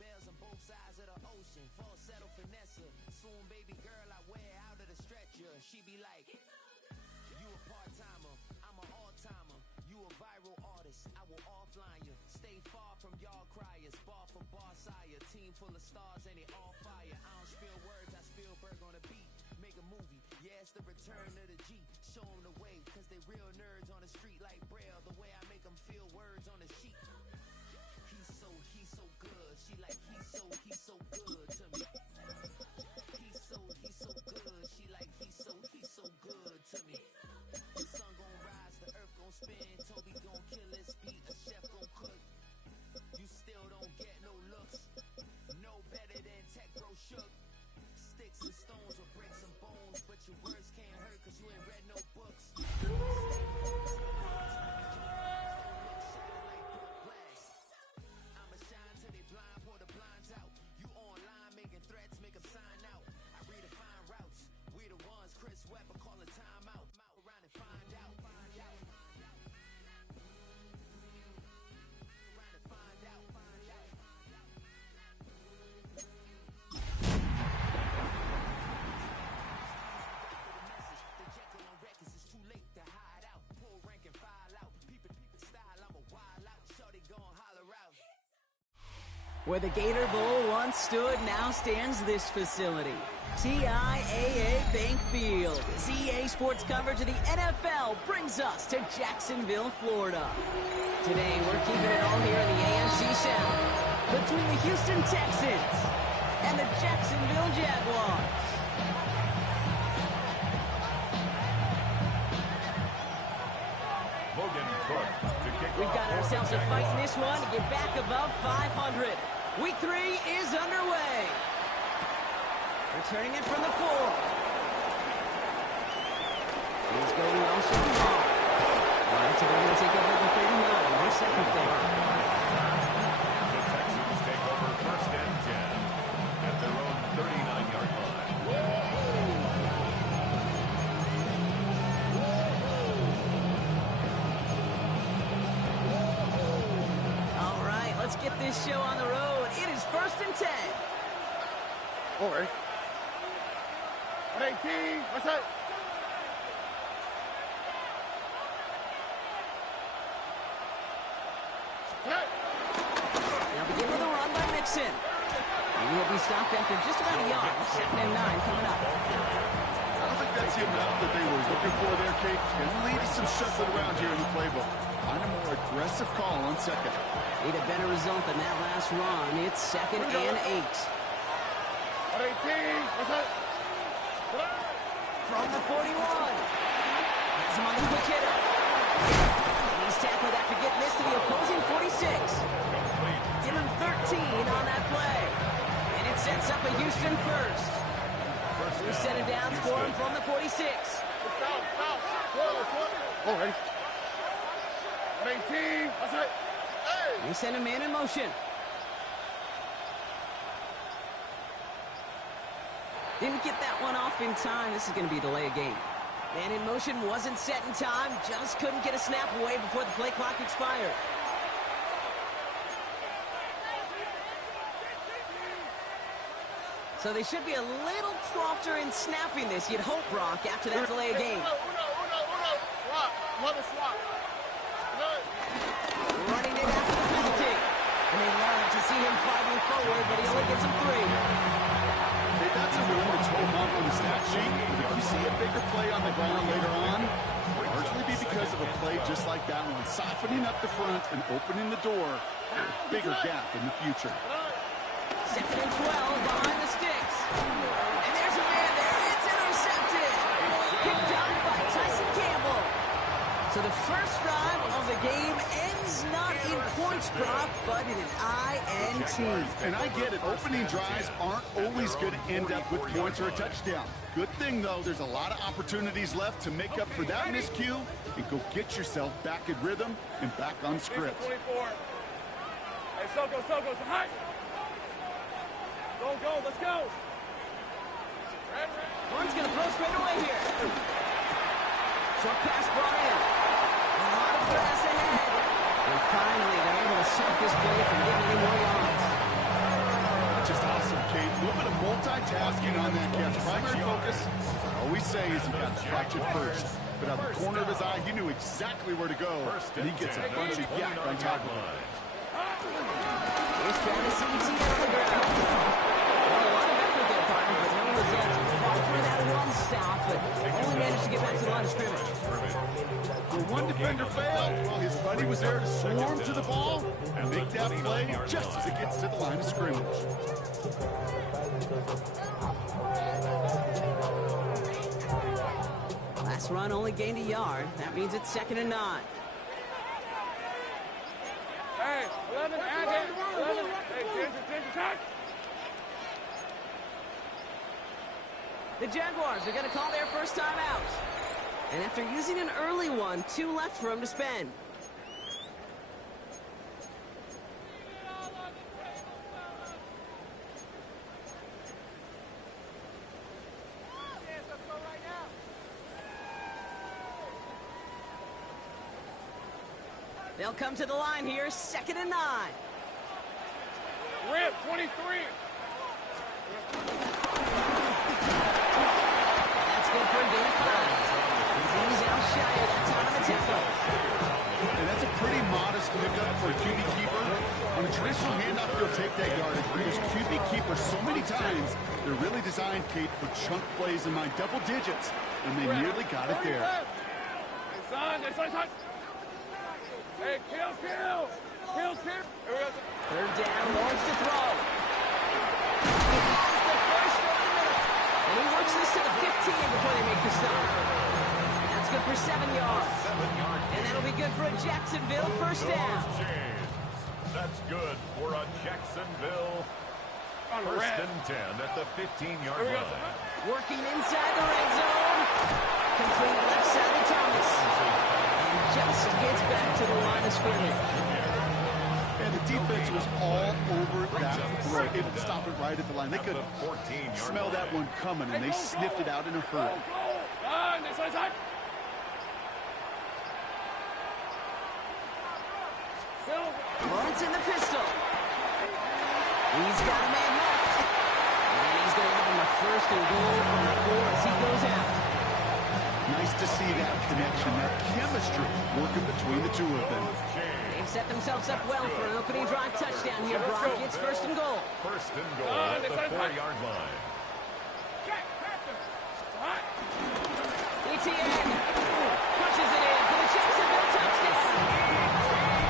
bells on both sides of the ocean. Falsetto finesse. Soon, baby girl, I wear out of the stretcher. She be like, you a part-timer, I'm an all-timer. You a viral artist, I will offline you. Stay far from y'all criers. Bar for bar sire. Team full of stars and it all fire. I don't spill words, I Spielberg on a beat. Make a movie, yeah, it's the return of the G. Show them the way, cause they real nerds on the street like Braille. The way I make them feel words on the sheet. He's so good. She like, he's so good to me. He's so good. She like, he's so good to me. The sun gon' rise, the earth gon' spin. Toby gon' kill this beat, a chef gon' cook. You still don't get no looks. No better than Tech Bro Shook. Sticks and stones will break some bones, but your words can't hurt cause you ain't read no books. I'ma shine till they blind, pour the blinds out. You online making threats, make them sign out. I redefine routes. We the ones Chris Webber call a timeout. Around and find out. Where the Gator Bowl once stood, now stands this facility. TIAA Bank Field. ZA Sports coverage of the NFL brings us to Jacksonville, Florida. Today, we're keeping it all here in the AFC South between the Houston Texans and the Jacksonville Jaguars. We've got ourselves a fight in this one to get back above 500. Week 3 is underway. Returning it from the 4. He's going also long. All right, so they're going to take over the 39. They're second there. The Texans take over first and 10 at their own 39-yard line. Let's get this show on the road. It is first and 10. All right. 118. What's that? Now begin with a run by Mixon. He will be stopped after just about a yard. Second and 9 coming up. I don't think that's the amount that they were looking for there, Kate. Going to lead to some shuffling around here in the playbook. Find a more aggressive call on second. Need a better result than that last run. It's second and 8. 118. What's that? From the 41. Has him on the quick hitter. He's tackled after getting this to the opposing 46. Give him 13 on that play. And it sets up a Houston first. Two set it down for him from the 46. All right. 118. What's that? They send a man in motion. Didn't get that one off in time. This is going to be a delay of game. Man in motion wasn't set in time. Just couldn't get a snap away before the play clock expired. So they should be a little prompter in snapping this. You'd hope, Brock, after that delay of game. Running it after the penalty. And they love to see him fighting forward, but he only gets him 3. Hey, that's a run that's rolled off on the stat sheet. If you see a bigger play on the ground later on, it'll largely be because of a play just like that one, softening up the front and opening the door for a bigger gap in the future. Second and 12 behind the sticks. And there's a man there. It's intercepted. Picked up by Tyson Campbell. So the first drive of the game ends not in points, Brock, but in an INT. And I get it. Opening drives aren't always going to end up with points or a touchdown. Good thing, though, there's a lot of opportunities left to make up for that miscue and go get yourself back in rhythm and back on script. 24. Hey, Soko, hi! Go, let's go! One's going to throw straight away here. Short pass brought in. A lot of grass ahead. And finally, they're able to stop this play from getting any more yards. A little bit of multitasking on that catch. Primary focus, as I always say, is you got to catch it first. But out of the corner of his eye, he knew exactly where to go, and he gets a bunch of yak on top of it. Here's Travis Etienne on the ground. Well, a lot of effort there, partner, but no results. Fought for that run stop, but only managed to get back to the line of scrimmage. The one defender failed while his buddy was there to swarm to the ball and make that play just as it gets to the line of scrimmage. Last run only gained a yard. That means it's 2nd and 9. Hey, 11, add it. 11. Hey, Ginger, touch. The Jaguars are going to call their first time out. And after using an early one, 2 left for him to spend. They'll come to the line here, 2nd and 9. Rip, 23. That's good for a gain of 5. He's out shy of that time of the tempo. And that's a pretty modest pickup for a QB keeper. On a traditional handoff, he'll take that yardage. But those QB keepers so many times, they're really designed, Kate, for chunk plays in my double digits. And they nearly got it there. Hey, son, touch. Hey, kill. Here we go. 3rd down, Lawrence to throw. He has the first one in the middle. And he works this to the 15 before they make the stop. That's good for 7 yards. And that'll be good for a Jacksonville first down. That's good for a Jacksonville first and 10 at the 15-yard line. Working inside the red zone. Complete left side of Thomas. And just gets back to the line of scrimmage. And the defense was all over that throw. It would stop it right at the line. They could smell that one coming, and they sniffed it out in a hurry. Lawrence in the pistol. He's got a man left. And he's going to have him a 1st and goal from the 4 as he goes out. Nice to see that connection, that chemistry working between the two of them. They've set themselves up well for an opening drive touchdown here. Brock gets 1st and goal. 1st and goal at the 4-yard line. Etienne punches it in for the Jacksonville touchdown.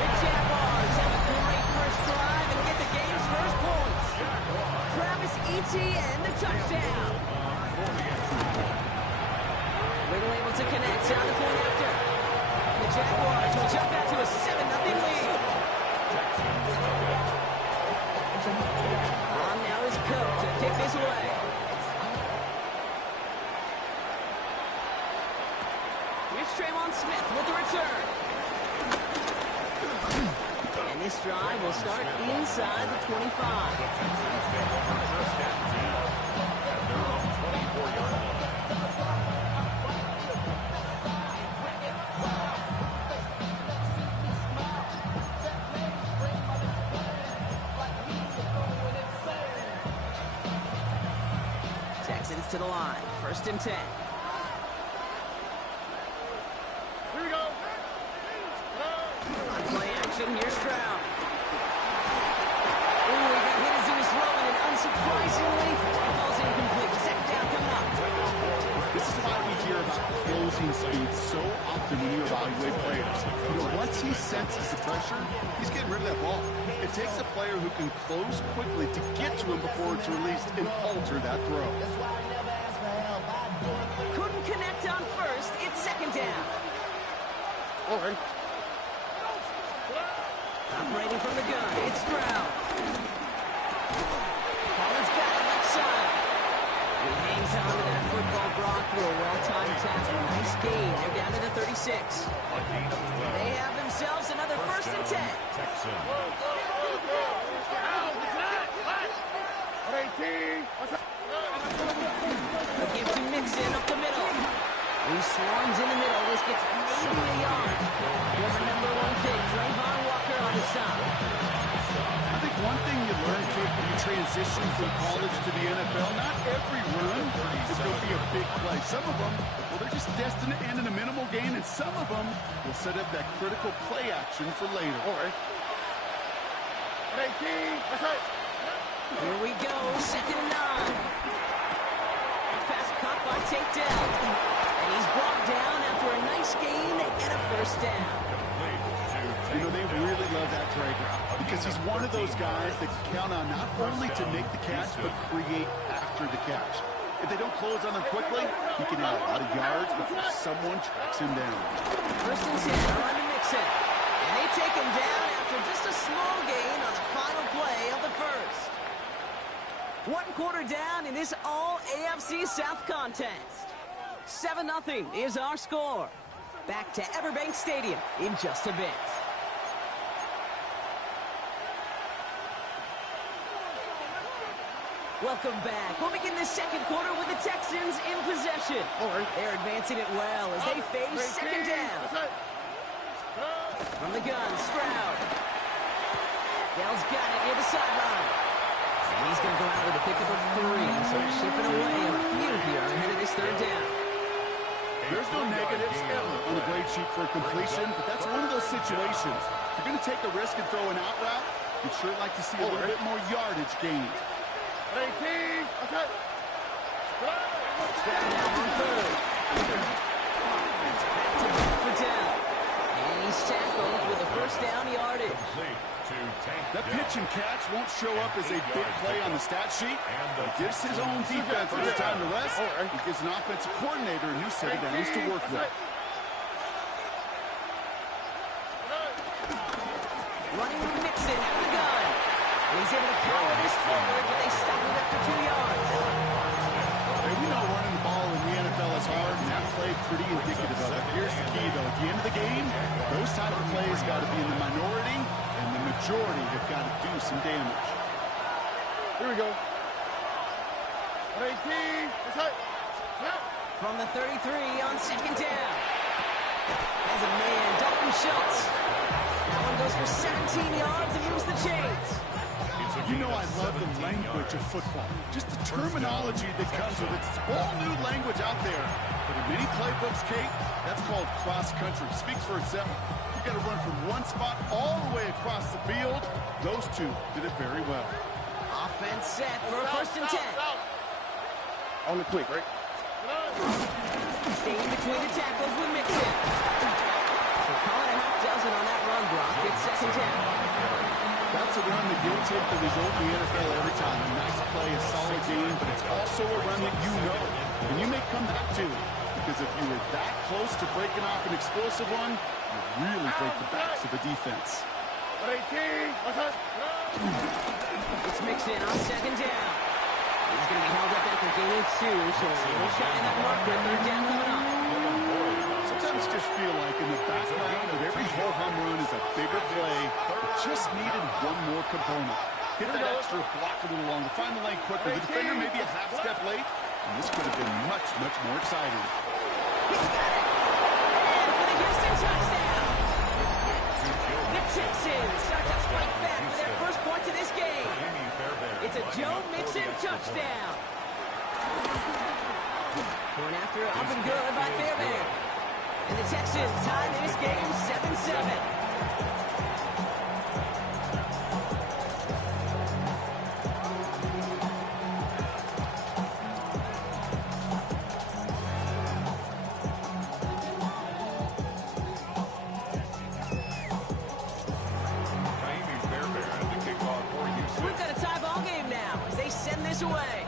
The Jaguars have a great first drive and get the game's first points. Travis Etienne, the touchdown. Little able to connect on the point after. The Jaguars will jump out to a 7-0 lead. On now is Cook to kick this away. Here's Trayvon Smith with the return. And this drive will start inside the 25. Texans to the line, 1st and 10. Here we go. On play action, here's Stroud. Ooh, he got hit as he was throwing, and unsurprisingly, it falls incomplete. 2nd down coming up. This is why we hear about closing speed so often when you evaluate players. You know, once he senses the pressure, he's getting rid of that ball. It takes a player who can close quickly to get to him before it's released and alter that throw. Couldn't connect on 1st. It's 2nd down. All right. Operating from the gun, it's Stroud. Collins got it left side. He hangs on to that football, Brock, for a well-timed tackle. Nice gain. They're down to the 36. They have themselves another 1st and 10. A give to Mixon up the middle. He swarms in the middle. This gets maybe a yard. Former number 1 pick, Trayvon Walker on the stop. I think one thing you learn, Kate, when you transition transition from college to the NFL, not every run is going to be a big play. Some of them, well, they're just destined to end in a minimal gain, and some of them will set up that critical play action for later. All right. Hey, King. That's right. Here we go, 2nd and 9. Pass caught by takedown. And he's brought down after a nice gain and a first down. You know, they really love that drag route because he's one of those guys that can count on not only to make the catch, but create after the catch. If they don't close on him quickly, he can add a lot of yards before someone tracks him down. 1st and 10, on to Mixon. And they take him down after just a small gain on the final play of the first. 1 quarter down in this all-AFC South contest. 7-0 is our score. Back to Everbank Stadium in just a bit. Welcome back. We'll begin the 2nd quarter with the Texans in possession. They're advancing it well as they face 2nd down. From the gun, Stroud. Dell's got it near the sideline. And he's going to go out with a pickup of 3. So shipping away a few here ahead of this 3rd down. There's no negatives ever on the grade sheet for a completion, but that's one of those situations. If you're going to take a risk and throw an out route, you'd sure like to see a little bit more yardage gained. Hey, King. Okay. Stroud now on 3rd. That's back to back for down. And he's tackled with a first down yardage. That pitch and catch won't show up as a big play on the stat sheet. It gives his own defense a little time to rest. It gives an offensive coordinator a new set of downs to work with. Running with Mixon out of the gun. And he's able to power this forward, but they stop him after 2 yards. Hey, we know running the ball in the NFL is hard, and that play pretty indicative of it. Here's the key, though. At the end of the game, those type of plays got to be in the minority, and the majority have got to do some damage. Here we go. Hey, King. That's right. From the 33 on 2nd down. As a man, Dalton Schultz. That one goes for 17 yards and moves the chains. You know I love the language of football. Just the terminology that comes with it. It's all new language out there. But in many playbooks, Kate, that's called cross-country. Speaks for itself. You got to run from one spot all the way across the field. Those two did it very well. Offense set for a 1st and 10. On the quick, right? Staying between the tackles with Mixon. So calling a half dozen on that run block. It's 2nd down. That's a run that you'll take the result in the NFL every time. A nice play, a solid game, but it's also a run that you know, and you may come back to. Because if you were that close to breaking off an explosive one, you really break the backs of the defense. It's Mixon on 2nd down. He's going to be held up after gain of 2, so we'll shine that marker. 3rd down coming up. Sometimes just feel like in the background of every ho-hum run is a bigger play that just needed one more component. Hit that extra block a little longer, find the lane quicker. The defender may be a half step late, and this could have been much, much more exciting. He's got it! And for the Houston touchdown! The Texans start to fight back with their first points of this game. It's a Joe Mixon touchdown. Going after it, up and good by Fairbairn. And the Texans tie this game 7-7. We've got a tie ball game now as they send this away.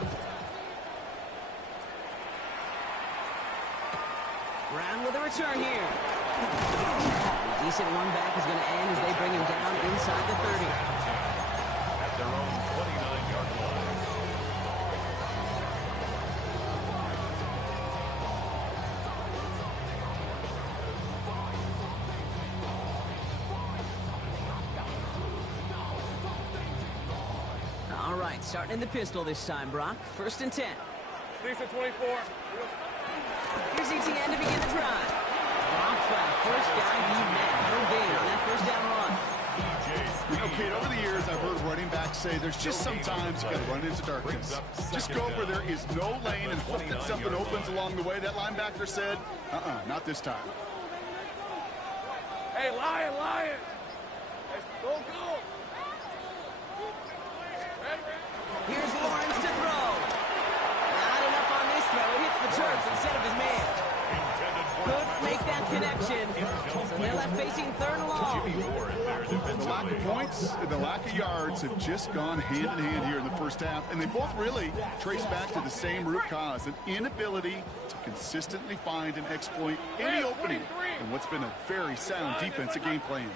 Brown with a return here. A decent one back is going to end as they bring him down inside the 30. At their own 29-yard line. All right, starting in the pistol this time, Brock. 1st and 10. Lisa 24. Here's ETN to begin the drive. Drops by the first guy he met. No gain on that 1st down run. You know, Kate, over the years, I've heard running backs say there's just sometimes you got to run into darkness. Just go where there is no lane and hope that something opens along the way. That linebacker said, not this time. Hey, Lion! Go! Here's Lawrence to throw. Not enough on this throw. It hits the turf instead of his man. Couldn't make that connection. So they're left facing 3rd and long. The lack of points and the lack of yards have just gone hand in hand here in the first half, and they both really trace back to the same root cause, an inability to consistently find and exploit any opening in what's been a very sound defensive game plan.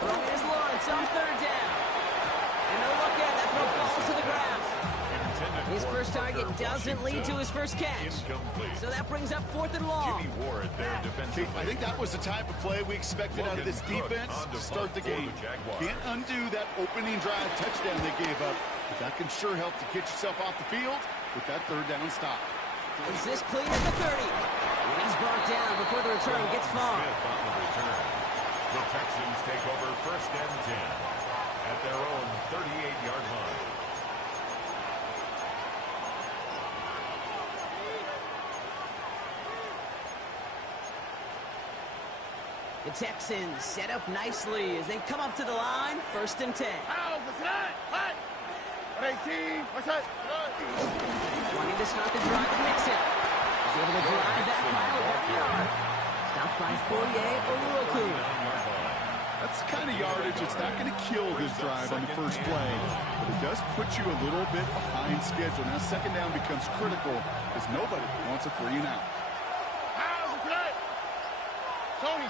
Here's Lawrence on 3rd down. And no look at that throw falls to the ground. His first target doesn't lead to his first catch. So that brings up 4th and long. I think that was the type of play we expected out of this defense to start the game. Can't undo that opening drive touchdown they gave up, but that can sure help to get yourself off the field with that 3rd down stop. Is this clean at the 30? He's brought down before the return gets far. The Texans take over 1st and 10 at their own 38-yard line. The Texans set up nicely as they come up to the line, 1st and 10. Wanting to start the drive and mix it. He's able to drive that pile backyard. Stopped by Fourier Oluoku. That's the kind of yardage that's not going to kill this drive on the first play, but it does put you a little bit behind schedule. Now 2nd down becomes critical because nobody wants a 3 and out. Tony.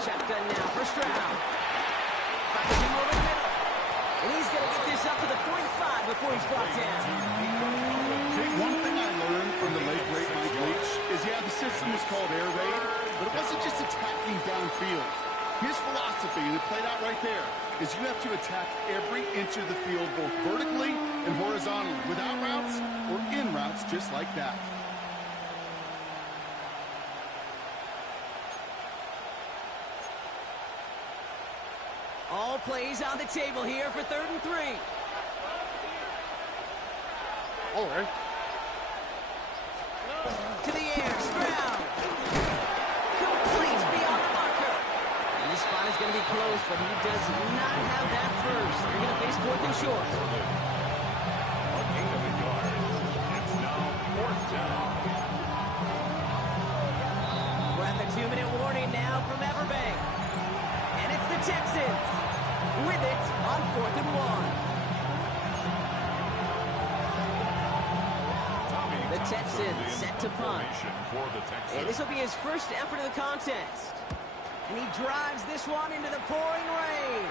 Shotgun now for Stroud. Finds him over the middle. And he's going to get this up to the 45 before he's brought down. One thing I learned from the late great Mike Leach is, the system was called air raid, but it wasn't just attacking downfield. His philosophy, and it played out right there, is you have to attack every inch of the field, both vertically and horizontally, without routes or in routes just like that. All plays on the table here for 3rd and 3. All right. To the air, Stroud. Complete beyond the marker. And this spot is going to be close, but he does not have that first. They're going to face 4th and short. It's now 4th down. We're at the 2-minute warning now from Everbank. And it's the Texans with it on 4th and 1. The Texans set to punt. And this will be his first effort of the contest. And he drives this one into the pouring rain.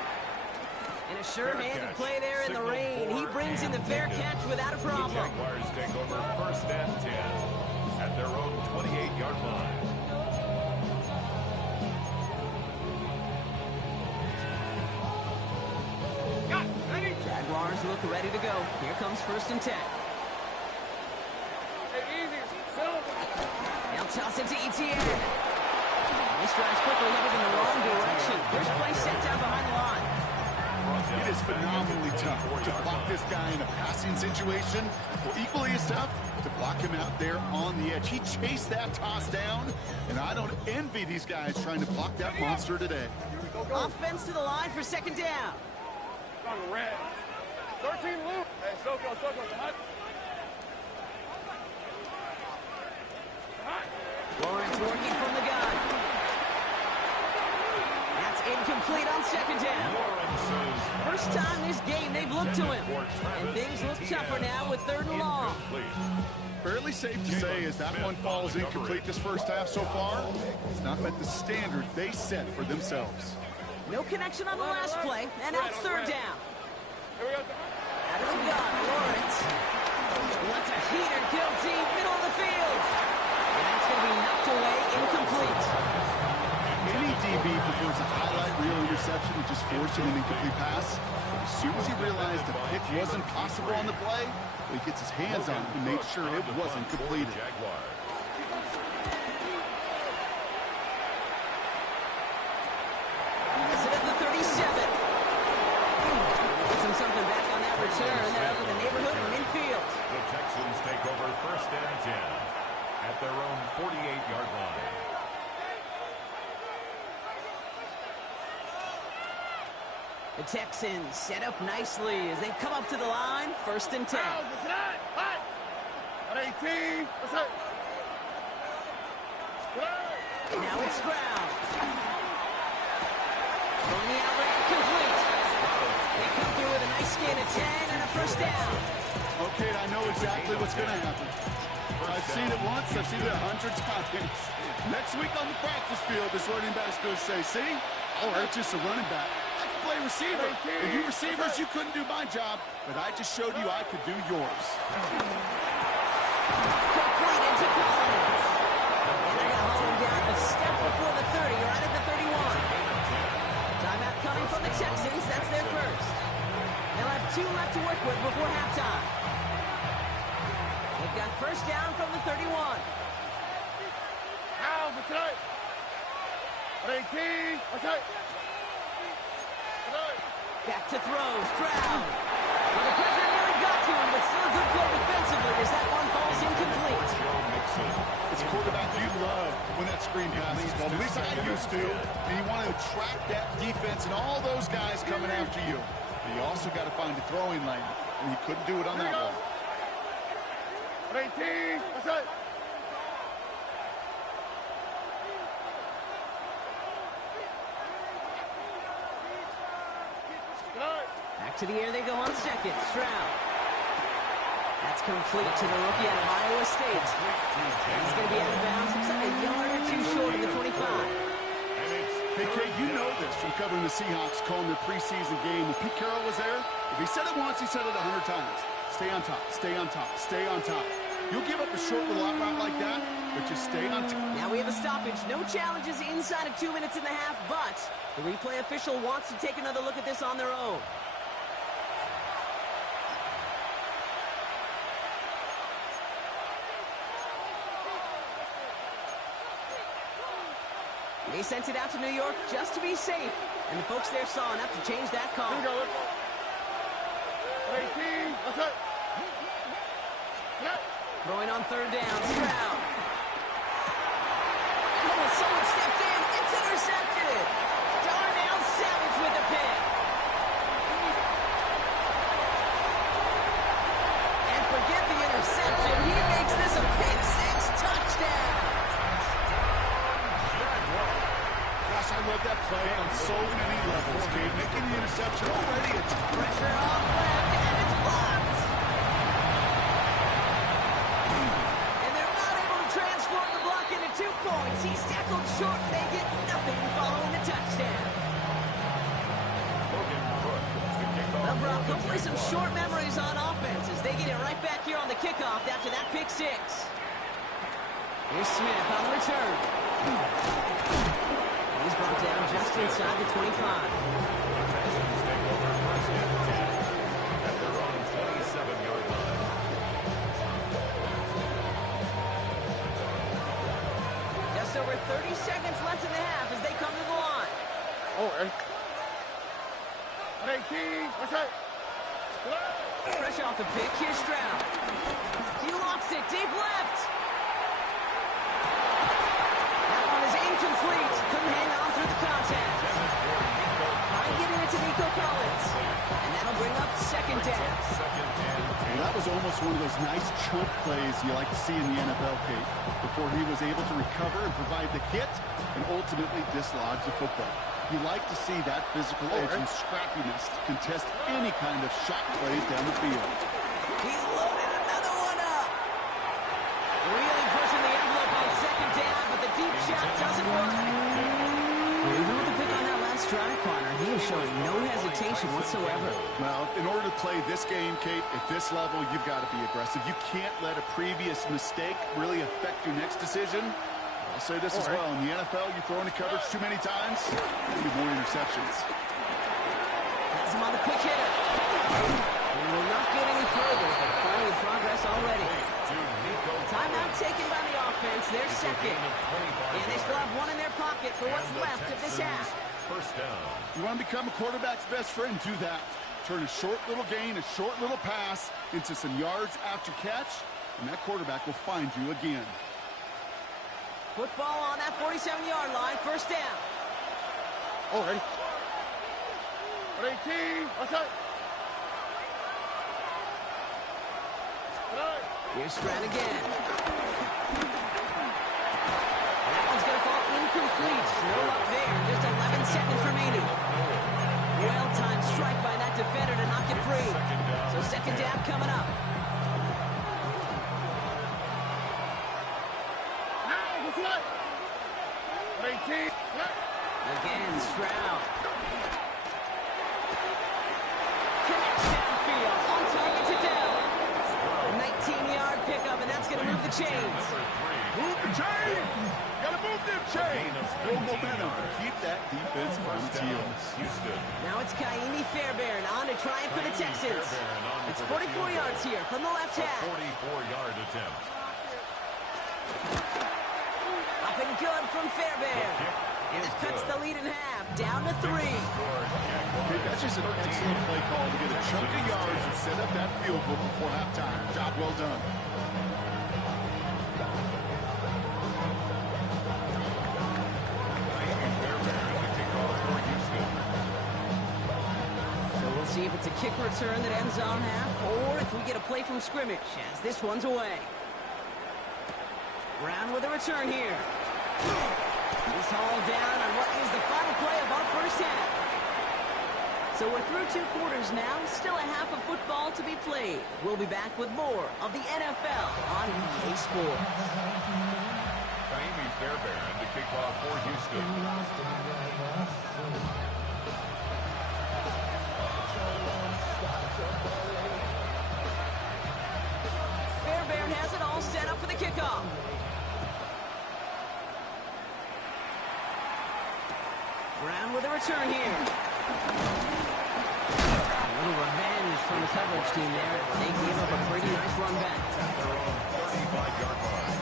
And a sure-handed play there in the rain. He brings in the fair catch without a problem. The Jaguars take over 1st and 10 at their own 28-yard line. Jaguars look ready to go. Here comes 1st and 10. They'll toss it to Etienne. This drive's quickly headed in the wrong direction. First play set down behind the line. It is phenomenally tough to block this guy in a passing situation. Well, equally as tough to block him out there on the edge. He chased that toss down, and I don't envy these guys trying to block that monster today. Offense to the line for 2nd down. On the red. 13 loop. Hey, Soko. Lawrence working from the gun. That's incomplete on 2nd down. First time this game they've looked to him. And things look tougher now with 3rd and long. Fairly safe to say as that one falls incomplete this first half so far, it's not met the standard they set for themselves. No connection on the last play, and now it's 3rd down. Out of the gun, Lawrence. Wants a heater, go deep, middle of the field. And that's going to be knocked away, incomplete. Any DB prefers a highlight reel interception and just forcing an incomplete pass. But as soon as he realized the pick wasn't possible on the play, he gets his hands on it and made sure it wasn't completed. Is it a The Texans set up nicely as they come up to the line, 1st and 10. Now it's ground. Throwing the out route complete. They come through with a nice gain of 10 and a 1st down. Okay, I know exactly what's going to happen. I've seen it once, I've seen it 100 times. Next week on the practice field, this running back's going to say, see, it's just a running back. I can play receiver. And you receivers, you couldn't do my job, but I just showed you I could do yours. Complete into Collins. And they're going to haul him down a step before the 30, right at the 31. Timeout coming from the Texans. That's their first. They'll have 2 left to work with before halftime. They've got 1st down from the 31. Back to throw. Stroud. Well, the pressure nearly got to him, but still a good play defensively as that one falls incomplete. It's a quarterback you love when that screen passes. Well, at least I used to. And you want to attract that defense and all those guys coming after you. But you also got to find a throwing lane, and he couldn't do it on that one. Back to the air they go on 2nd. Stroud. That's complete to the rookie out of Iowa State. He's going to be out of bounds. Looks like a yard or 2 short of the 25. Hey, Kate, you know this from covering the Seahawks, calling their preseason game. When Pete Carroll was there, if he said it once, he said it 100 times. Stay on top, stay on top, stay on top. You'll give up a short little out route like that, but just stay on top. Now we have a stoppage. No challenges inside of 2 minutes and a half, but the replay official wants to take another look at this on their own. They sent it out to New York just to be safe, and the folks there saw enough to change that call. Throwing on 3rd down, Stroud. Oh, someone stepped in. It's intercepted. Darnell Savage with the pick. And forget the interception. He makes this a pick-6 touchdown. Gosh, I love that play on so many levels, Kate. Making the interception already. Pressure off left, and it's blocked. And they're not able to transform the block into 2 points. He's tackled short, and they get nothing following the touchdown. Well, Brock, hopefully some short memories on offense as they get it right back here on the kickoff after that pick-6. Here's Smith on the return. He's brought down just inside the 25. Just over 30 seconds left in the half as they come to the line. Fresh off the pick, here's Stroud. He lofts it deep left. That one is incomplete. Couldn't hang on through the contact. Trying to get it to Nico Collins. And that'll bring up 2nd down. And that was almost one of those nice chunk plays you like to see in the NFL, Kate, before he was able to recover and provide the hit and ultimately dislodge the football. You like to see that physical edge and scrappiness to contest any kind of shot plays down the field. He's loaded another one up. Really pushing the envelope on 2nd down, but the deep shot doesn't work. Well, even with the pick on that last drive, partner, he is showing no hesitation whatsoever. Well, in order to play this game, Kate, at this level, you've got to be aggressive. You can't let a previous mistake really affect your next decision. I'll say this as well. In the NFL, you throw into coverage too many times, you get more interceptions. Has him on the quick hitter. And will not get any further, but plenty of progress already. Timeout taken by the offense. They're 2nd. And they still have one in their pocket for what's left of this half. 1st down. You want to become a quarterback's best friend, do that. Turn a short little gain, a short little pass into some yards after catch, and that quarterback will find you again. Football on that 47-yard line, 1st down. 18. Outside. Here's Stroud again. That one's going to fall incomplete. No luck there. Just 11 seconds remaining. Well-timed strike by that defender to knock it free. So second down coming up. Now, what's what? 18. Again, Stroud. Connects downfield. On target to down. A 19-yard pickup, and that's going to move the chains. Move the chains! Gotta move them chains! Build momentum to keep that defense on its heels. Now it's kareeM Fairbairn on to try it for the Texans. It's 44 yards here from the left half. 44-yard attempt. Up and good from Fairbairn. And it cuts the lead in half, down to 3. Okay, that's just an excellent play call to get a chunk of yards and set up that field goal before halftime. Job well done. So we'll see if it's a kick return that ends on half, or if we get a play from scrimmage, as this one's away. Brown with a return here. He's hauled down on what is the final play of our first half. So we're through 2 quarters now, still a half of football to be played. We'll be back with more of the NFL on EA Sports. kareeM Fairbairn to kick off for Houston. Fairbairn has it all set up for the kickoff. Brown with a return here. A little revenge from the coverage team there. They gave up a pretty nice run back. They're on 35-yard line.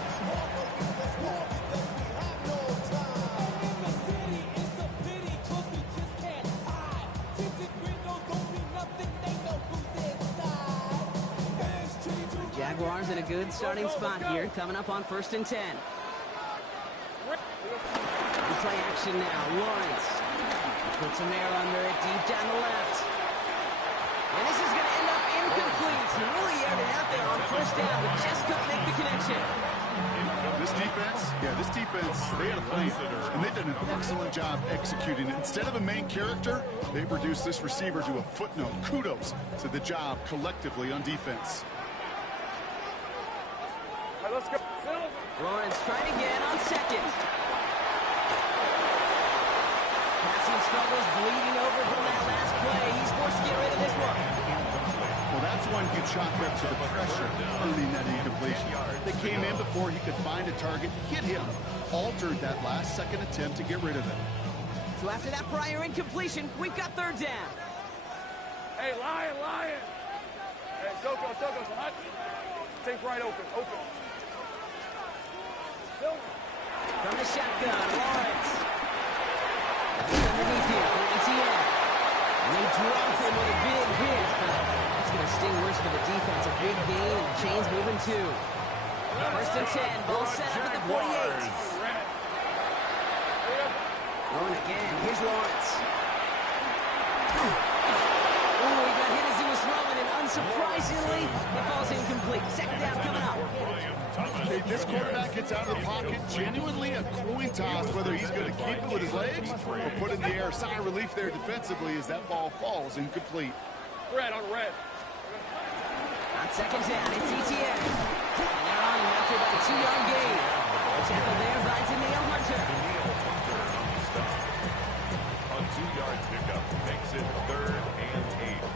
Jaguars in a good starting spot here, coming up on 1st and 10. Play action now. Lawrence puts some air under it, deep down the left. And this is going to end up incomplete. He really aired it out there on 1st down, but just couldn't make the connection. This defense, they had a plan, and they've done an excellent job executing it. Instead of a main character, they reduced this receiver to a footnote. Kudos to the job collectively on defense. All right, let's go. Lawrence trying again on 2nd. Passing struggles, bleeding over from that last play. He's forced to get rid of this one. Well, that's one you chalk up to the pressure early in that incompletion. They came in before he could find a target, hit him, altered that last second attempt to get rid of it. So after that prior incompletion, we've got 3rd down. Hey, Lion. Hey, Soko. Hot. Take right open. From the shotgun, Lawrence. He's underneath here for NTN. And they drop him with a big hit, but that's going to sting worse for the defense. A big gain, and the chain's moving too. 1st and 10, ball set up at the 48. Going again, here's Lawrence. Oh, he got hit as he was throwing, and unsurprisingly, it falls incomplete. 2nd down coming up. Okay, this quarterback gets out of the pocket, genuinely a coin toss, whether he's going to keep it with his legs or put it in the air. Sigh of relief there defensively as that ball falls incomplete. Red on red. On 2nd down, it's ETN. And they're on him after about a 2-yard gain. The tackle there by Danielle Hunter. On 2-yard pickup, makes it 3rd and 8.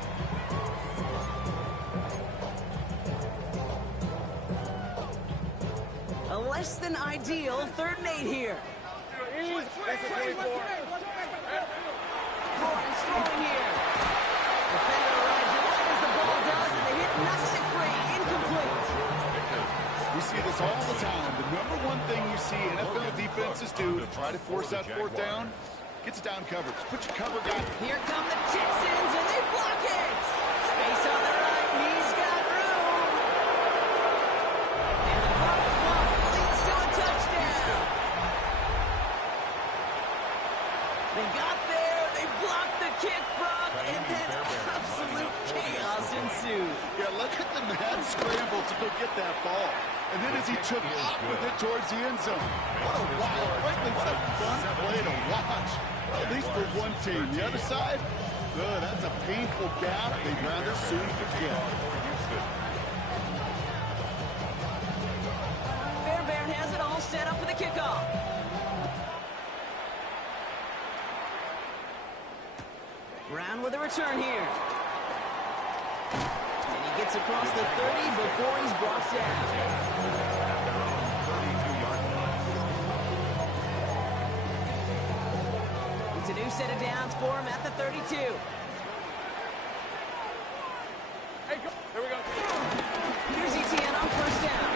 A less than ideal 3rd and 8 here. That's a 24. Lawrence throwing here. Defender arrives right as the ball does, and the hit knocks it free. Incomplete. We see this all the time. The number one thing you see NFL defenses do to try to force that 4th down, gets down coverage. Put your cover guy. Here come the Texans, and they block it. Space on the right. He's got room. And the ball leads to a touchdown. They got there. They blocked the kick, Brock, and then absolute chaos ensued. Yeah, look at the mad scramble to go get that ball. And then as he took off with it towards the end zone. What a wild, frankly, what a fun play to watch. At least for one team. The other side, that's a painful gap they'd rather soon forget. Fairbairn has it all set up for the kickoff. Brown with a return here. And he gets across the 30 before he's brought down. It's a new set of downs for him at the 32. Hey, go. There we go. Here's ETN on first down.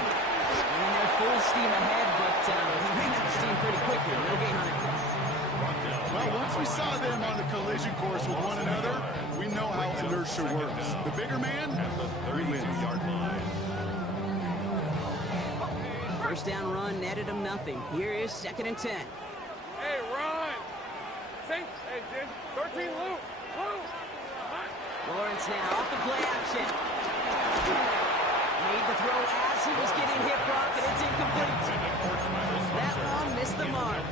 And they're full steam ahead, but he ran out of steam pretty quickly. No gain on it. Well, once we saw them on the collision course with one another, we know how inertia works. The bigger man, he wins. First down run netted him nothing. Here is 2nd and 10. Hey, run. Hey, Jim. 13, Luke. Lawrence now off the play action. Made the throw as he was getting hit, Brock, and it's incomplete. That one missed the mark.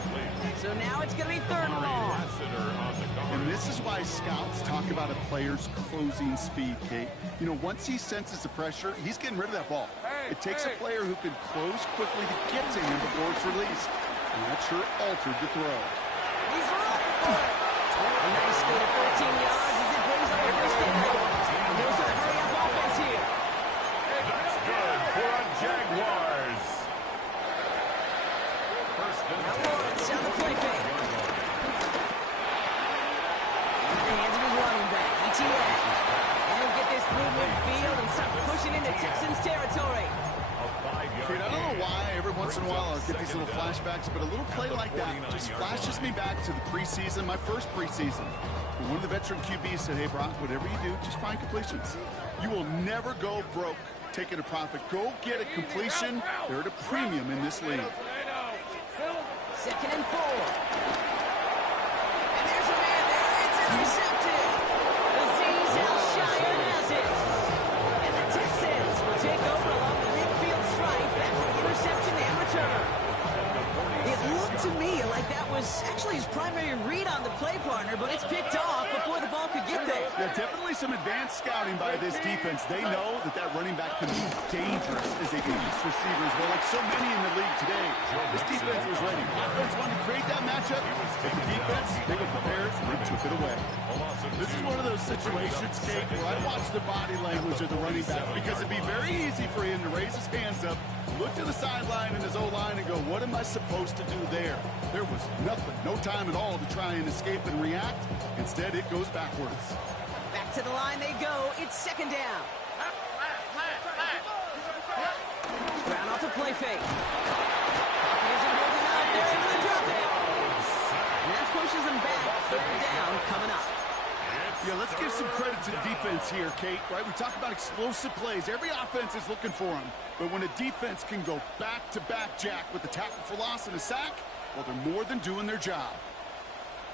So now it's going to be 3rd and long. And this is why scouts talk about a player's closing speed, Kate. You know, once he senses the pressure, he's getting rid of that ball. It takes a player who can close quickly to get to him before it's released. And that sure altered the throw. He's running for it. A nice gain of 14 yards as it brings up a first down. Goes to the hurry-up offense here. That's good for a Jaguars. Now Lawrence on the play fake. In the hands of his running back, ETN. And he'll get this through midfield and start pushing into Texans territory. Kate, I don't know why every once in a while I'll get these little flashbacks, but a little play like that just flashes me back to the preseason, my first preseason. When one of the veteran QBs said, hey, Brock, whatever you do, just find completions. You will never go broke taking a profit. Go get a completion. They're at a premium in this league. 2nd and 4. And there's a man there. It's intercepted. Aziz Al-Shire has it. And the Texans will take over along the midfield stripe after the interception and return. It looked to me like that was actually his primary read on the play partner, but it's picked off before the ball could get there. Yeah, definitely some advanced scouting by this defense. They know that running back can be dangerous as they use receivers. Well, like so many in the league today, this defense was ready. Offense wanted to create that matchup, but the defense, they were prepared and they took it away. This is one of those situations, Kate, where I watch the body language of the running back because it'd be very easy for him to raise his hands up, look to the sideline in his O-line and go, what am I supposed to do there? There was nothing, no time at all to try and escape and react. Instead, it goes backwards. Back to the line they go. It's 2nd down. Brown off the play fake. Here's him holding up. They're able to drop it. And that pushes them back. 3rd down coming up. Yeah, let's give some credit to the defense here, Kate, right? We talk about explosive plays. Every offense is looking for them. But when a defense can go back-to-back, Jack, with the tackle for loss and a sack, well, they're more than doing their job.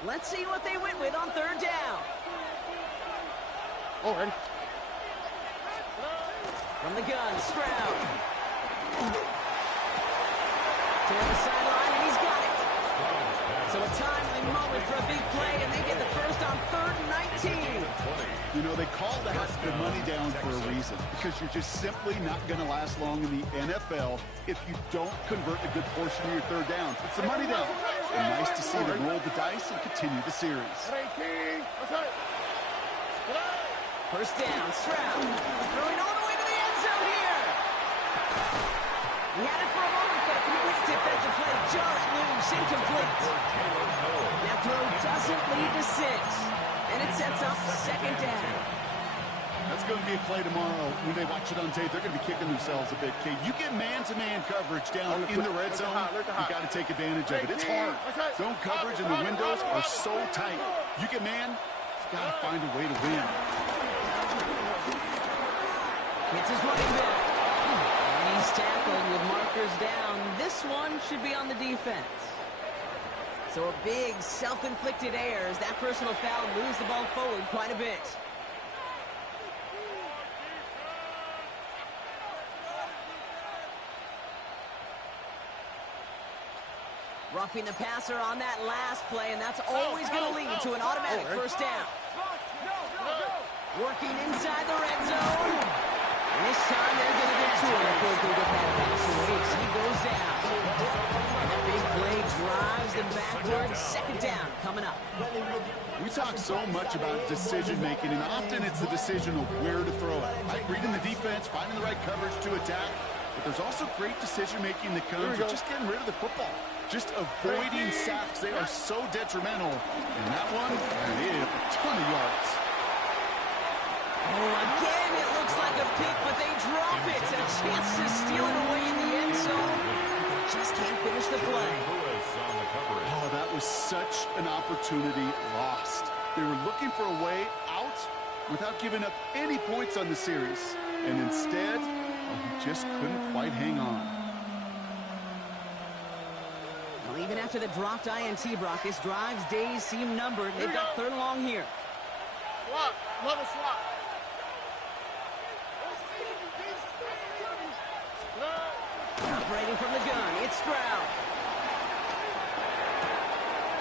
Let's see what they went with on 3rd down. From the gun, Stroud. Toward the sideline, and he's got it. So a timely moment for a big play, and they get the first on 3rd and 19. You know, they call that the money down for a reason, because you're just simply not going to last long in the NFL if you don't convert a good portion of your 3rd downs. It's the money down. And nice to see them roll the dice and continue the series. First down, Stroud. Throwing all the way to the end zone here. He had it for a moment, but a complete defensive play. Jarrett loose, incomplete. That throw doesn't lead to 6. And it sets up 2nd down. That's going to be a play tomorrow. When they watch it on tape, they're going to be kicking themselves a bit, Kate. You get man-to-man coverage down in the red zone, you got to take advantage of it. It's hard. Zone coverage and the windows are so tight. You get man, you got to find a way to win. It's his running back. And he's tackled with markers down. This one should be on the defense. So a big self-inflicted error as that personal foul moves the ball forward quite a bit. Roughing the passer on that last play, and that's always going to lead to an automatic first down. Working inside the red zone. And this time they're going to get to him before he can get that pass away. So he goes down. And the big play drives them backwards. Second down coming up. We talk so much about decision-making, and often it's the decision of where to throw it. Right? Reading the defense, finding the right coverage to attack. But there's also great decision-making that comes with just getting rid of the football. Just avoiding sacks. They are so detrimental. And that one, it is a ton of yards. Oh, again, it looks like a pick, but they drop it. A chance to steal it away in the end zone. They just can't finish the play. Oh, that was such an opportunity lost. They were looking for a way out without giving up any points on the series. And instead, he just couldn't quite hang on. Well, even after the dropped INT, Brock, this drive's days seem numbered. They've got third and long here. Swap. Level swap. Operating from the gun, it's Stroud.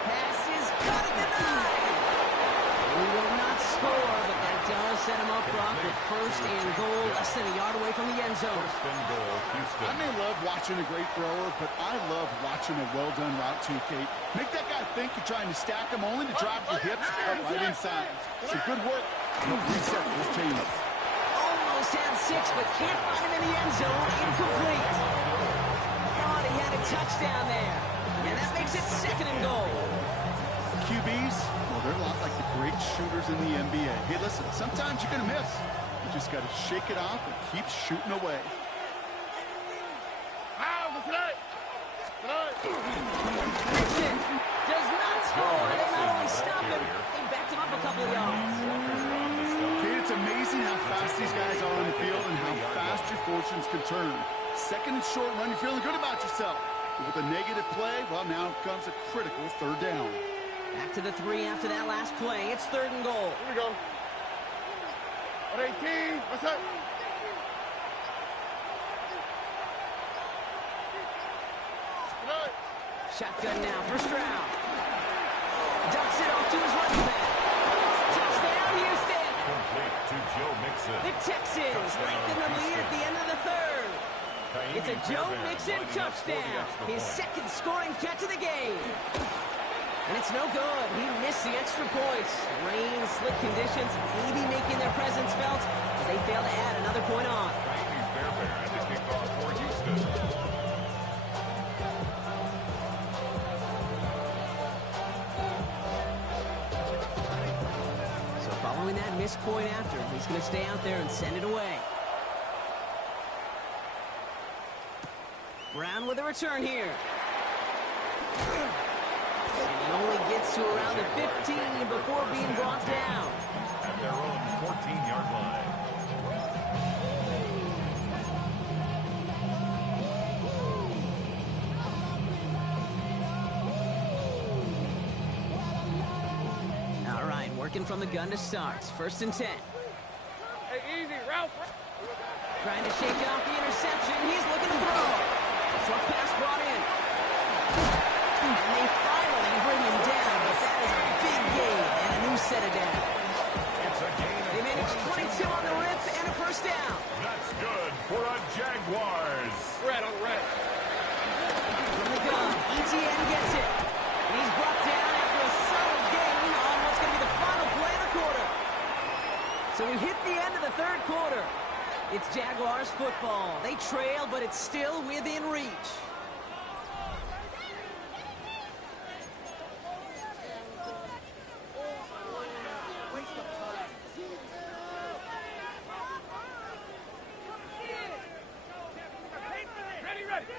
Pass is cut at the 9. We will not score, but that does set him up, Brock, with first and goal, less than a yard away from the end zone. First and goal, Houston. I may love watching a great thrower, but I love watching a well-done route too, Kate. Make that guy think you're trying to stack him, only to drop your hips cut right inside. So good work. He'll reset those chains. Almost had 6, but can't find him in the end zone. Incomplete. Thought he had a touchdown there. And that makes it second and goal. QBs, well, they're a lot like the great shooters in the NBA. Hey, listen, sometimes you're going to miss. You just got to shake it off and keep shooting away. Nixon does not score. They not only stop him, they backed him up a couple of yards. Kate, it's amazing how fast these guys are on the field and how fast your fortunes can turn. Second and short run, you're feeling good about yourself. But with a negative play, well, now comes a critical third down. Back to the 3 after that last play. It's third and goal. Here we go. 18. What's that? Shotgun now for Stroud. Ducks it off to his running back. Touchdown, Houston. Complete to Joe Mixon. The Texans lengthen the lead at the end of the third. It's a Joe Mixon touchdown. His second scoring catch of the game. And it's no good. He missed the extra points. Rain, slick conditions, maybe making their presence felt as they fail to add another point on. The kickoff for Houston. So following that missed point after, he's going to stay out there and send it away. Brown with a return here. And he only gets to around the 15 before being brought down. At their own 14-yard line. All right, working from the gun to start. First and 10. Hey, easy, Ralph. Trying to shake off the interception. He's looking to throw. Short pass brought in. And they finally bring him down, but that is a big gain and a new set of downs. It's a gain of They managed 22 on the rip and a first down. That's good for a Jaguars. Red on red. From the gun, ETN gets it. And he's brought down after a solid gain on what's going to be the final play of the quarter. So we hit the end of the third quarter. It's Jaguars football. They trail, but it's still within reach.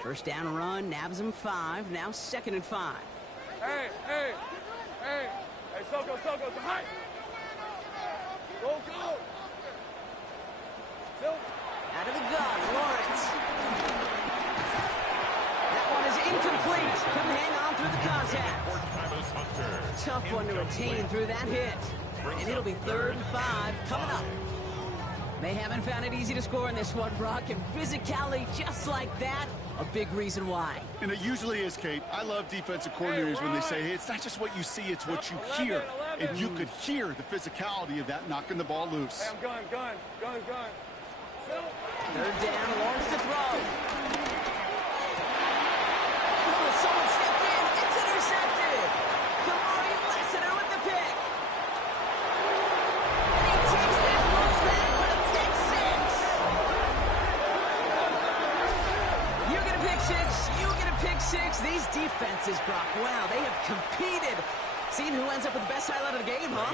First down run, nabs him 5. Now second and 5. Hey, Soko, to high. Go. Out of the gun, Lawrence. That one is incomplete. Couldn't hang on through the contact. tough one to retain through that hit. And it'll be 3rd and 5 coming up. They haven't found it easy to score in this one, Brock, and physicality just like that, a big reason why. And it usually is, Kate. I love defensive coordinators when they say, hey, it's not just what you see, it's what you hear. And you could hear the physicality of that knocking the ball loose. Hey, I'm gun. 3rd down, Lawrence to throw. Oh, someone stepped in. It's intercepted. Kamari Lessiter with the pick. And he takes this one back for a pick six. You get a pick six. You get a pick six. These defenses, Brock, wow, they have competed. Seeing who ends up with the best highlight of the game, huh?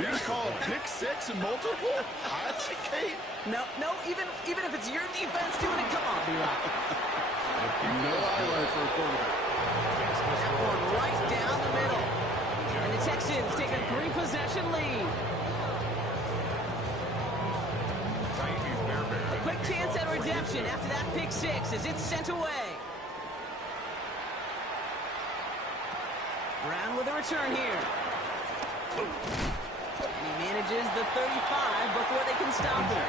You're going to call a pick six and multiple? I like Kate. No, even if it's your defense doing it, come on, B-Rock. No highlight for a quarterback. That one right down the middle. And the Texans take a 3-possession lead. A quick chance at redemption after that pick six as it's sent away. Brown with a return here. And he manages the 35 before they can stop him.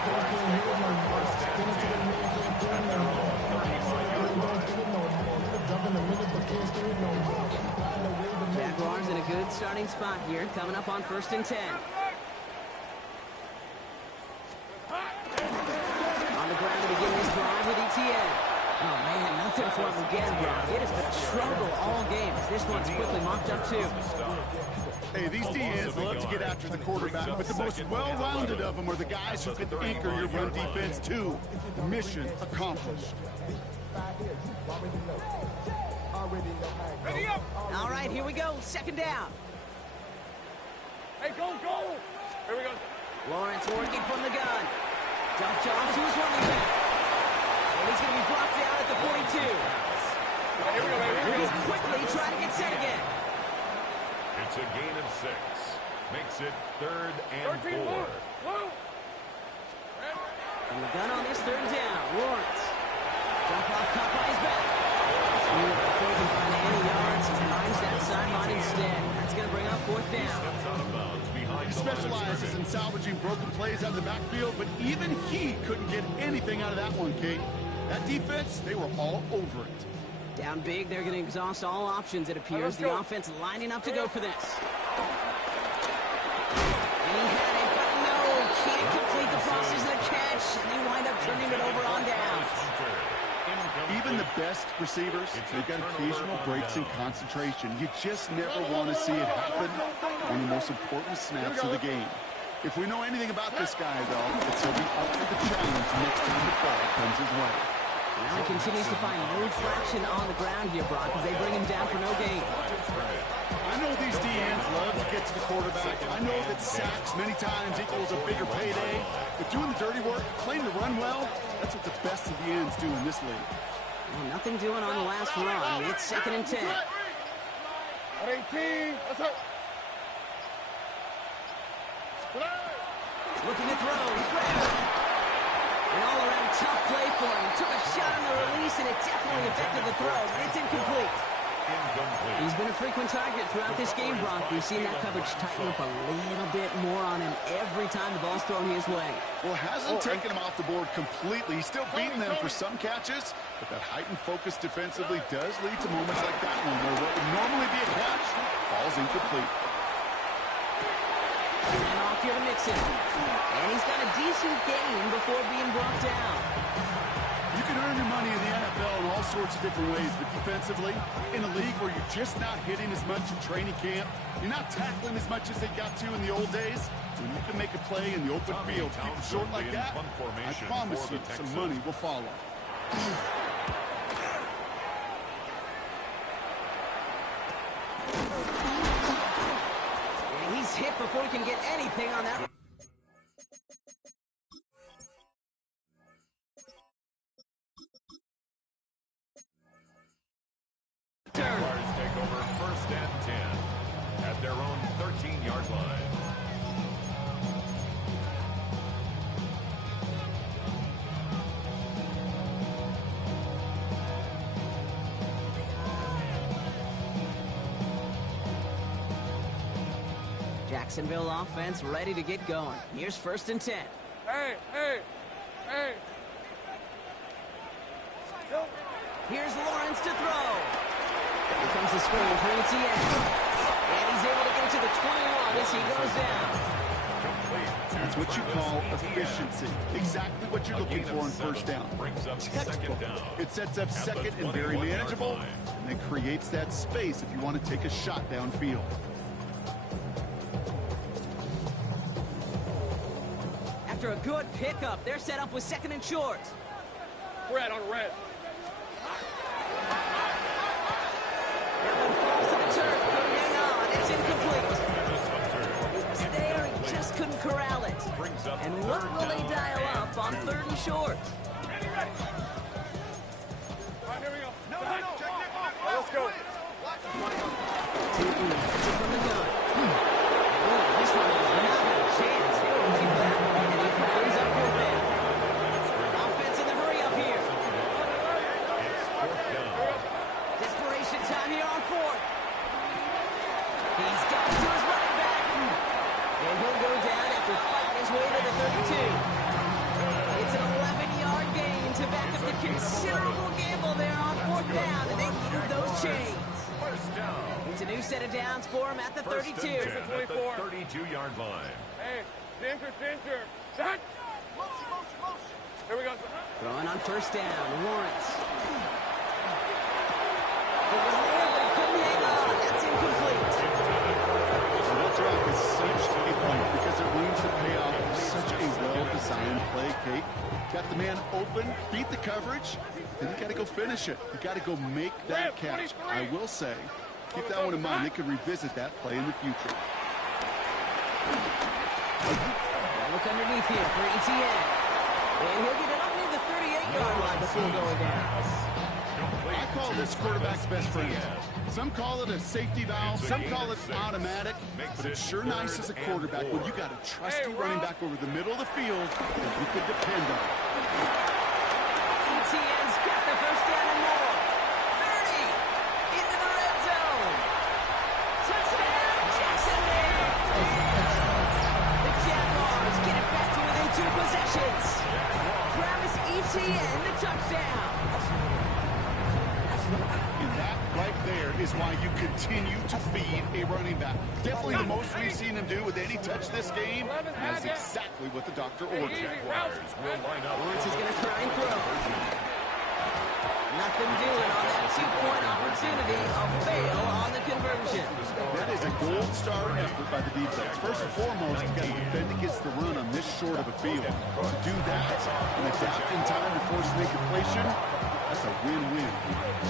Jaguars in a good starting spot here, coming up on 1st and 10. On the ground to begin this drive with ETN. Oh, man, nothing for him again, Brock. It has been a struggle all game as this one's quickly mopped up, too. Hey, these DNs love to get after the quarterback, but the most well-rounded of them are the guys who can anchor your run defense, too. Mission accomplished. Ready up! All right, here we go. 2nd down. Hey, go! Here we go. Lawrence working from the gun. Dumped off to his running back. And he's going to be brought down at the 42. Here we go, baby. He's quickly trying to get set again. It's a gain of 6. Makes it 3rd and 4. From the gun on this 3rd down, Lawrence. Jump off top on his back. Before he can find any yards, he finds that sideline instead. That's going to bring up 4th down. He specializes in salvaging broken plays out of the backfield, but even he couldn't get anything out of that one, Kate. That defense, they were all over it. Down big, they're going to exhaust all options, it appears. The offense lining up to go for this. And he had it, but no, can't complete the process of the catch, and they wind up turning it over on downs. Even the best receivers, they've got occasional breaks in concentration. You just never want to see it happen on the most important snaps of the game. If we know anything about this guy, though, it's he'll be up for the challenge next time the ball comes his way. Now he continues to find no traction on the ground here, Brock, as they bring him down for no gain. I know these DNs love to get to the quarterback. I know that sacks many times equals a bigger payday. But doing the dirty work, playing the run well, that's what the best of the ends do in this league. Well, nothing doing on the last run. It's 2nd and 10. At 18. That's it. Looking to throw. An all-around tough play for him. He took a shot on the release, and it definitely affected the throw, but it's incomplete. He's been a frequent target throughout this game, Brock. We've seen that coverage tighten up a little bit more on him every time the ball's thrown his way. Well, it hasn't taken him off the board completely. He's still beating them for some catches, but that heightened focus defensively does lead to moments like that one where what would normally be a catch falls incomplete. And off here to Mixon. And he's got a decent gain before being brought down. You can earn your money in the NFL in all sorts of different ways, but defensively, in a league where you're just not hitting as much in training camp, you're not tackling as much as they got to in the old days, when you can make a play in the open field, keep it short like that, I promise you some money will follow. And he's hit before he can get anything on that. Jaguars take over 1st and 10 at their own 13-yard line. Jacksonville offense ready to get going. Here's 1st and 10. Hey. Here's Lawrence to throw. Here comes the screen for ETN. And he's able to get it to the 21 as he goes down. That's what you call efficiency. Exactly what you're looking for on 1st down. Textbook. It sets up 2nd and very manageable, and then creates that space if you want to take a shot downfield. After a good pickup, they're set up with 2nd and short. Red on red. Everyone falls to the turf. Couldn't hang on. It's incomplete. It was there. He just couldn't corral it. And what will they dial up on 3rd and short? Ready. All right, here we go. No. Let's go. It's it from the gun. This one does not have a chance. They will keep that. And he brings up 4th down. Offense in the hurry up here. Desperation time here on 4th. He's got to his running back. And he'll go down after fighting his way to the 32. It's an 11-yard gain to back up the considerable gamble there on 4th down, and they move those chains. It's a new set of downs for him at the 32. At the 32-yard line. Hey, center. Set. Here we go. Throwing on 1st down, Lawrence. It was there, but he couldn't hang on. That's incomplete. That drop is such a point because it means the payoff of such a well-designed play, Kate. Got the man open, beat the coverage, and you got to go finish it. You got to go make that catch. I will say, keep that one in mind. They could revisit that play in the future. Look underneath here for ETN. And he'll get it up near the 38-yard line before going down. I call this quarterback's best friend. Some call it a safety valve, some call it automatic, but it's sure nice as a quarterback when you got a trusty running back over the middle of the field that you can depend on. ETN's got the 1st down and more. 30 into the red zone. Touchdown, Jacksonville. The Jaguars get it back to within 2 possessions. Travis Etienne, the touchdown. And that right there is why you continue to feed a running back. Definitely the most we've seen him do with any touch this game. That's exactly what the doctor ordered. Jaguars will line up. Lawrence is going to try and throw. Nothing doing on that 2-point opportunity. A fail on the conversion. That is a gold star effort by the defense. First and foremost, you got to defend against the run on this short of a field. To do that and adapt in time to force an incompletion, that's a win-win.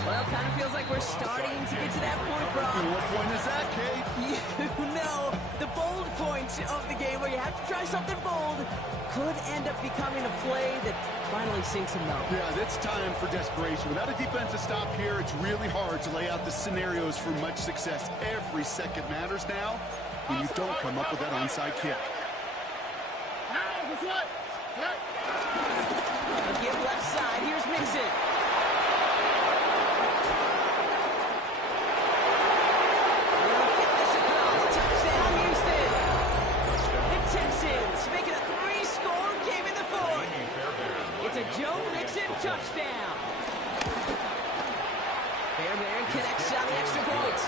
Well, kind of feels like we're starting to get to that point, bro. And what point is that, Kate? You know, the bold point of the game where you have to try something bold could end up becoming a play that finally sinks him though. Yeah, it's time for desperation. Without a defensive stop here, it's really hard to lay out the scenarios for much success. Every second matters now when you don't come up with that onside kick. A give left side. Here's Mixon. They'll get this across. Touchdown, Houston. The Texans make it a 3-score game in the 4th. It's a Joe Mixon touchdown. Fairbairn connects on the extra point.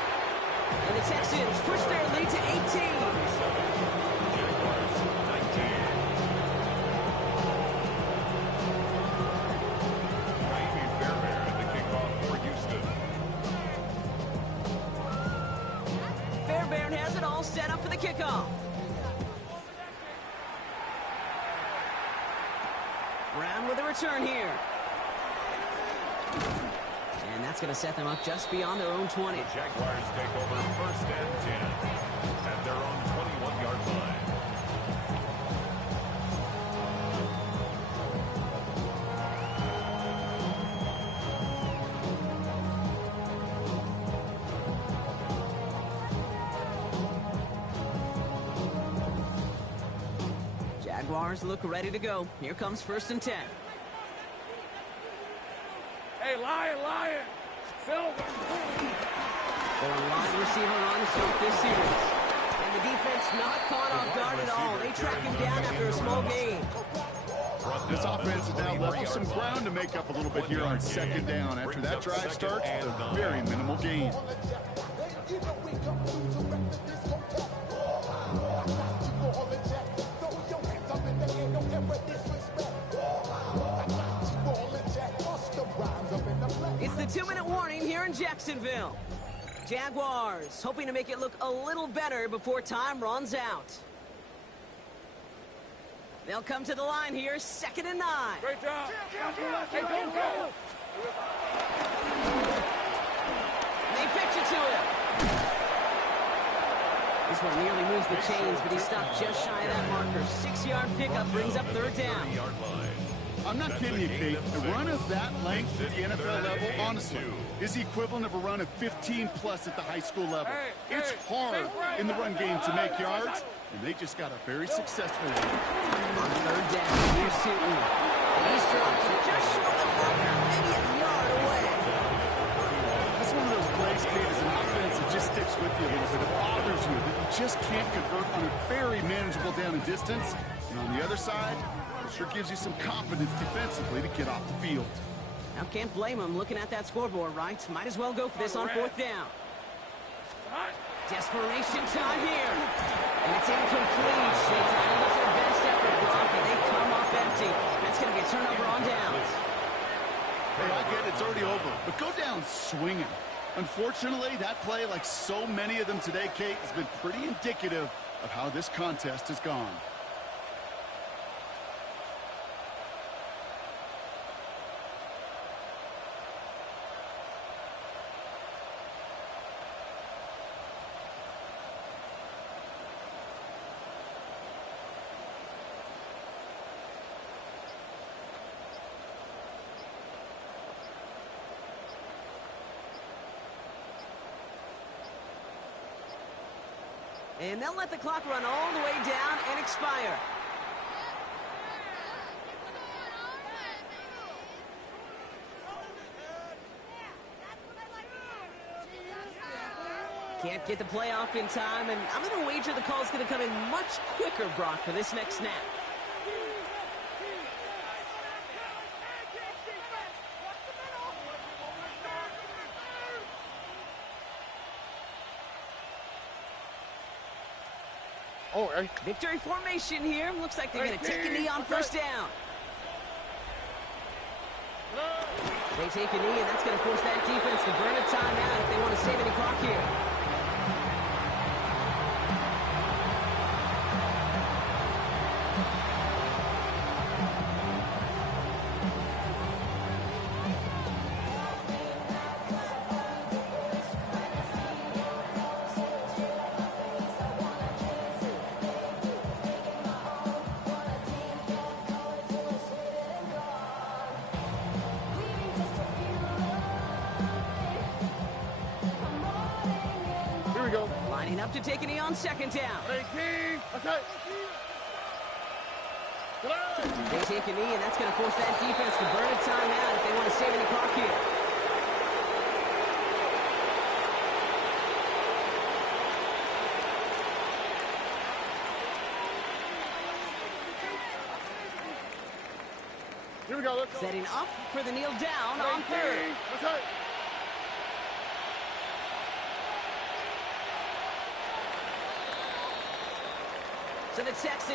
And the Texans push their lead to 18. Fairbairn has it all set up for the kickoff. Brown with a return here. And that's going to set them up just beyond their own 20. The Jaguars take over 1st and 10 at their own 21-yard line. Jaguars look ready to go. Here comes 1st and 10. Hey, Lion! Silver! They're a wide receiver run start this series. And And the defense not caught off guard at all. They track him down after a small gain. This offense has now left some ground to make up a little bit here on second down. After that drive starts, a very minimal gain. It's the 2-minute warning here in Jacksonville. Jaguars hoping to make it look a little better before time runs out. They'll come to the line here, 2nd and 9. Great job. Hey, go. They pitch it to him. This one nearly moves the chains, but he stopped just shy of that marker. 6-yard pickup brings up 3rd down. I'm not kidding you, Kate. A run of that length at the NFL level, honestly, is the equivalent of a run of 15-plus at the high school level. It's hard in the run game to make yards, and they just got a very successful one. On 3rd down, here's Sutton. And he's dropped just short of the marker, maybe a yard away. That's one of those plays, Kate, as an offense that just sticks with you a little bit. It bothers you that you just can't convert on a very manageable down and distance. And on the other side, it sure gives you some confidence defensively to get off the field. Now, can't blame him looking at that scoreboard, right? Might as well go for this on 4th down. Desperation time here. And it's incomplete. They try to get their best effort block, but they come off empty. That's going to be a turnover on downs. Hey, I get it's already over, but go down swinging. Unfortunately, that play, like so many of them today, Kate, has been pretty indicative of how this contest has gone. And they'll let the clock run all the way down and expire. Can't get the play off in time, and I'm going to wager the call's going to come in much quicker, Brock, for this next snap. Oh, hey. Victory formation here. Looks like they're going to take a knee on 1st down. They take a knee, and that's going to force that defense to burn a timeout if they want to save any clock here. Lining up to take a knee on 2nd down. Hey, King. Okay. They take a knee, and that's going to force that defense to burn a timeout if they want to save any clock here. Here we go. Let's go. Setting up for the kneel down on 3rd. Okay. So the Texans